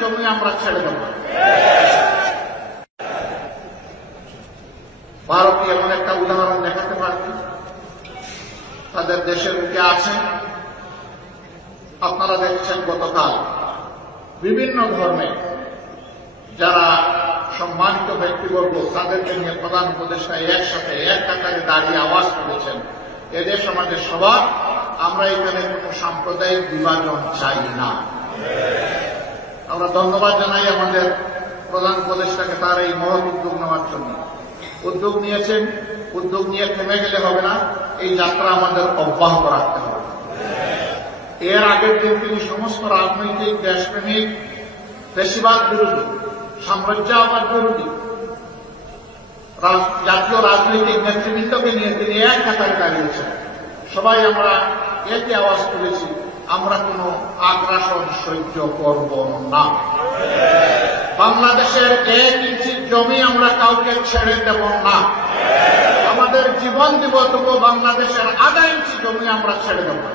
জমি আমরা ছেড়ে দেব। ভারতীয় এমন একটা উদাহরণ দেখাতে পারবে, তাদের দেশের বুকে আছে। আপনারা দেখছেন গতকাল বিভিন্ন ধর্মে যারা সম্মানিত ব্যক্তিবর্গ তাদেরকে নিয়ে প্রধান উপদেষ্টা একসাথে এক কাতারে দাঁড়িয়ে আওয়াজ তুলেছেন, এদেশ আমাদের সবার, আমরা এখানে কোন সাম্প্রদায়িক বিভাজন চাই না। আমরা ধন্যবাদ জানাই আমাদের প্রধান উপদেষ্টাকে তার এই মহৎ উদ্যোগ নেওয়ার জন্য। উদ্যোগ নিয়েছেন, উদ্যোগ নিয়ে থেমে গেলে হবে না, এই যাত্রা আমাদের অব্যাহত রাখতে হবে। এর আগের দিন তিনি সমস্ত রাজনৈতিক দেশপ্রেমিক, ফ্যাসিবাদ বিরোধী, সাম্রাজ্যবাদ বিরোধী জাতীয় রাজনৈতিক নেতৃবৃন্দকে নিয়ে তিনি এক কাতারে দাঁড়িয়েছেন। সবাই আমরা এতে আওয়াজ তুলেছি, আমরা কোন আগ্রাসন সহ্য করব না। বাংলাদেশের 1 ইঞ্চি জমি আমরা কাউকে ছেড়ে দেব না। আমাদের জীবন দিব, তবু বাংলাদেশের আধা ইঞ্চি জমি আমরা ছেড়ে দেব না।